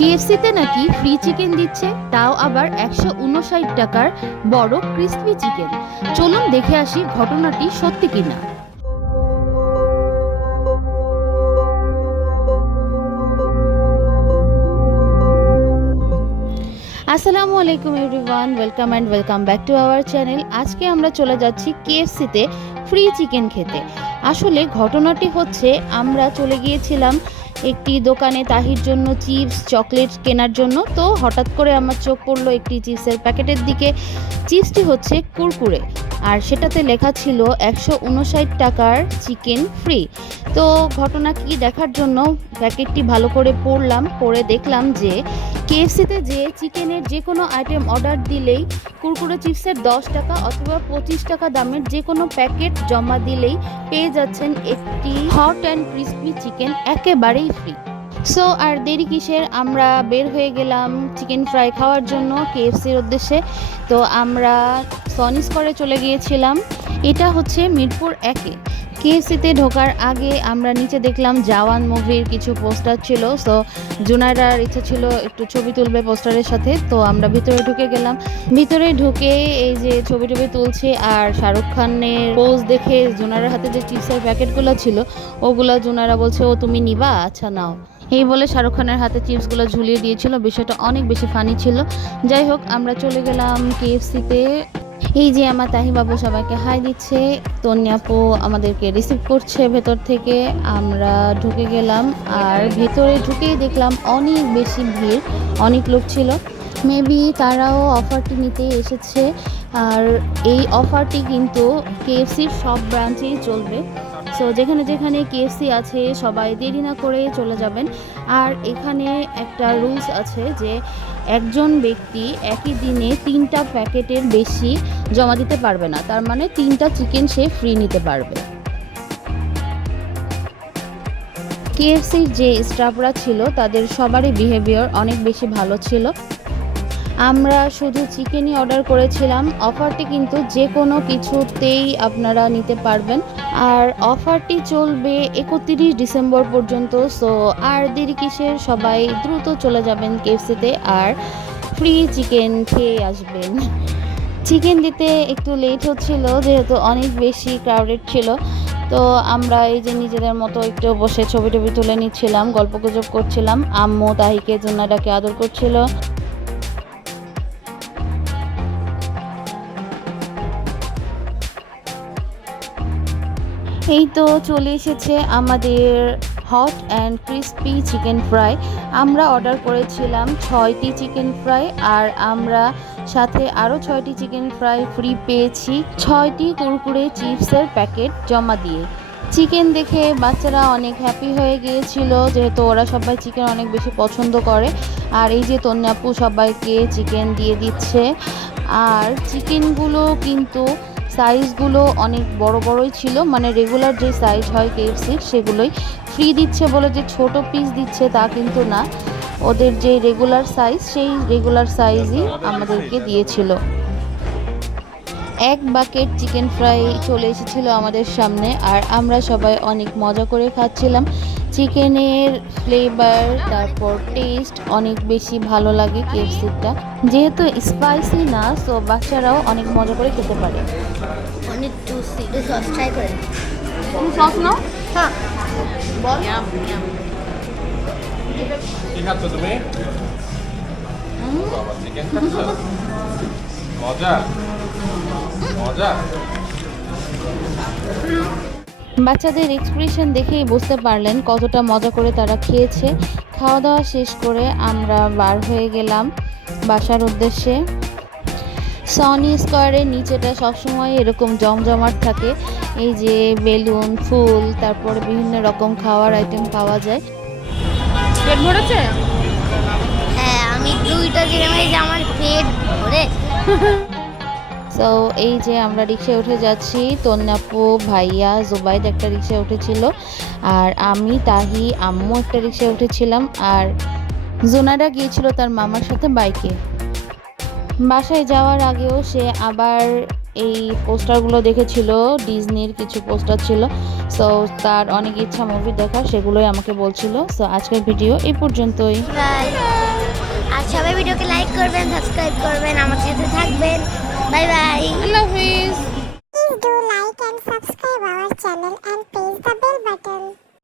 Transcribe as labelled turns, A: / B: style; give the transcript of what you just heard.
A: কেএফসিতে নাকি free chicken দিচ্ছে, তাও আবার একশো উনষাট টাকার বড় ক্রিস্পি চিকেন চলুন দেখে আসি ঘটনাটি সত্যি কিনা। আসসালামু আলাইকুম everyone welcome and welcome back to our channel আজকে আমরা চলে যাচ্ছি কেএফসিতে ফ্রি চিকেন খেতে। আসলে ঘটনাটি হচ্ছে, আমরা চলে গিয়েছিলাম একটি দোকানে তাহির জন্য চিপস, চকলেট কেনার জন্য। তো হঠাৎ করে আমার চোখ পড়ল একটি চিপসের প্যাকেটের দিকে। চিপসটি হচ্ছে কুরকুরে আর সেটাতে লেখা ছিল একশো উনষাট টাকার চিকেন ফ্রি। তো ঘটনা কি দেখার জন্য প্যাকেটটি ভালো করে পড়লাম, পড়ে দেখলাম যে কেএফসিতে যে চিকেনের যে কোনো আইটেম অর্ডার দিলেই কুরকুরে চিপসের দশ টাকা অথবা পঁচিশ টাকা দামের যে কোনো প্যাকেট জমা দিলেই পেয়ে যাচ্ছেন একটি হট অ্যান্ড ক্রিসপি চিকেন। একেবারেই ফ্রি সো আর দেরি কিসের? আমরা বের হয়ে গেলাম চিকেন ফ্রাই খাওয়ার জন্য কেএফসির উদ্দেশ্যে। তো আমরা সনিস করে চলে গিয়েছিলাম। এটা হচ্ছে মিরপুর একে। কেএফসিতে ঢোকার আগে আমরা নিচে দেখলাম জাওয়ান মুভির কিছু পোস্টার ছিল। সো জুনাইরার ইচ্ছা ছিল একটু ছবি তুলবে পোস্টারের সাথে। তো আমরা ভিতরে ঢুকে গেলাম। ভিতরে ঢুকে এই যে ছবি টবি তুলছি আর শাহরুখ খানের পোজ দেখে জুনারের হাতে যে চিপসের প্যাকেটগুলো ছিল, ওগুলো জুনারা বলছে, ও, তুমি নিবা? আচ্ছা নাও। এই বলে শাহরুখ খানের হাতে চিপসগুলো ঝুলিয়ে দিয়েছিল। বিষয়টা অনেক বেশি ফানি ছিল। যাই হোক, আমরা চলে গেলাম কেএফসিতে। এই যে আমার তাহিবাবু সবাইকে হাই দিচ্ছে তন্যাপু আমাদেরকে রিসিভ করছে ভেতর থেকে। আমরা ঢুকে গেলাম আর ভেতরে ঢুকেই দেখলাম অনেক বেশি ভিড়, অনেক লোক ছিল। মেবি তারাও অফারটি নিতে এসেছে। আর এই অফারটি কিন্তু কেএফসির সব ব্রাঞ্চেই চলবে। সো যেখানে যেখানে কেএফসি আছে, সবাই দেরি না করে চলে যাবেন। আর এখানে একটা রুলস আছে যে একজন ব্যক্তি একই দিনে তিনটা প্যাকেটের বেশি জমা দিতে পারবে না। তার মানে তিনটা চিকেন সে ফ্রি নিতে পারবে। কেএফসির যে স্টাফরা ছিল, তাদের সবারই বিহেভিয়ার অনেক বেশি ভালো ছিল। আমরা শুধু চিকেনই অর্ডার করেছিলাম। অফারটি কিন্তু যে কোনো কিছুতেই আপনারা নিতে পারবেন। আর অফারটি চলবে একত্রিশ ডিসেম্বর পর্যন্ত, সো আর দেরি কিসের? সবাই দ্রুত চলে যাবেন কেএফসিতে আর ফ্রি চিকেন খেয়ে আসবেন। চিকেন দিতে একটু লেট হচ্ছিল, যেহেতু অনেক বেশি ক্রাউডেড ছিল। তো আমরা এই যে নিজেদের মতো একটু বসে ছবি টবি তুলে নিচ্ছিলাম গল্প গুজব করছিলাম। আম্মু তাহিকে জুনাডাকে আদর করছিল। এই তো চলে এসেছে আমাদের hot and crispy chicken fry আমরা অর্ডার করেছিলাম ছয়টি চিকেন ফ্রাই আর আমরা সাথে আরও ছয়টি চিকেন ফ্রাই ফ্রি পেয়েছি। ছয়টি কুরকুরে চিপসের প্যাকেট জমা দিয়ে। চিকেন দেখে বাচ্চারা অনেক হ্যাপি হয়ে গিয়েছিল, যেহেতু ওরা সবাই চিকেন অনেক বেশি পছন্দ করে। আর এই যে তন্যাপু সবাইকে চিকেন দিয়ে দিচ্ছে। আর চিকেনগুলো কিন্তু সাইজগুলো অনেক বড় বড়ই ছিল। মানে রেগুলার যে সাইজ হয় কেএফসির সেগুলোই ফ্রি দিচ্ছে বলে যে ছোট পিস দিচ্ছে তা কিন্তু না। ওদের যে রেগুলার সাইজ সেই রেগুলার সাইজই আমাদেরকে দিয়েছিল। এক বাকেট চিকেন ফ্রাই চলে এসেছিল আমাদের সামনে, আর আমরা সবাই অনেক মজা করে খাচ্ছিলাম। চিকেনের ফ্লেভার তারপর টেস্ট অনেক বেশি ভালো লাগে কেএফসিটা যেহেতু স্পাইসি না সো বাচ্চারাও অনেক মজা করে খেতে পারে।
B: অনেক জুসি সস ট্রাই করে
A: সস নাও?
B: হ্যাঁ।
C: কি খাচ্ছ তুমি? চিকেন খাচ্ছ? মজা? মজা?
A: বাচ্চাদের এক্সপ্রেশন দেখেই বুঝতে পারলেন কতটা মজা করে তারা খেয়েছে। খাওয়া দাওয়া শেষ করে আমরা বার হয়ে গেলাম বাসার উদ্দেশ্যে। সনি স্কোয়ারের নিচেটা সবসময় এরকম জমজমাট থাকে। এই যে বেলুন ফুল তারপরে বিভিন্ন রকম খাওয়ার আইটেম পাওয়া যায়। পেট ভরেছে
B: হ্যাঁ আমি দুইটা জিনিস আমার পেট ভরে
A: তো এই যে আমরা রিক্সায় উঠে যাচ্ছি তন্নাপু ভাইয়া, জুবাইদ একটা রিক্সায় উঠেছিল, আর আমি, তাহি, আম্মু একটা রিক্সায় উঠেছিলাম, আর জোনারা গিয়েছিল তার মামার সাথে বাইকে। বাসায় যাওয়ার আগেও সে আবার এই পোস্টারগুলো দেখেছিল, ডিজনির কিছু পোস্টার ছিল সো তার অনেক ইচ্ছা মুভি দেখার সেগুলোই আমাকে বলছিল সো আজকের ভিডিও এই পর্যন্তই।
B: আর সবাই ভিডিওকে লাইক করবেন সাবস্ক্রাইব করবেন, আমার সাথে থাকবেন। Bye বাই
A: আল্লাহ হাফিজ
D: Please do like and subscribe our channel and press the bell button.